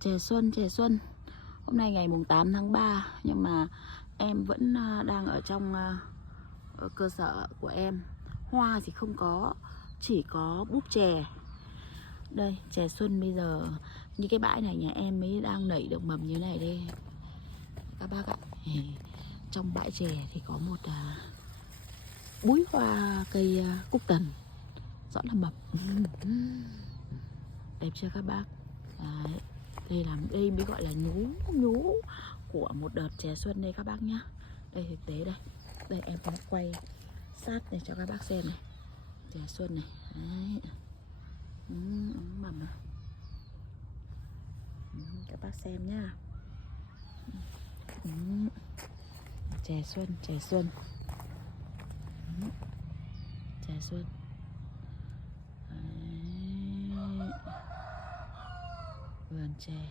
Chè xuân. Hôm nay ngày mùng 8 tháng 3 nhưng mà em vẫn đang ở trong cơ sở của em. Hoa thì không có, chỉ có búp chè. Đây, chè xuân bây giờ như cái bãi này nhà em mới đang nảy được mầm như này đây các bác ạ. Trong bãi chè thì có một búi hoa cây cúc tần rõ là mập. Đẹp chưa các bác? Đấy. Đây mới gọi là nhú của một đợt chè xuân đây các bác nhá. Đây thực tế đây. Đây em có quay sát này cho các bác xem này. Chè xuân này. Đấy. Mầm này. Các bác xem nhá. Chè xuân. Chè xuân. Đấy. Vườn chè.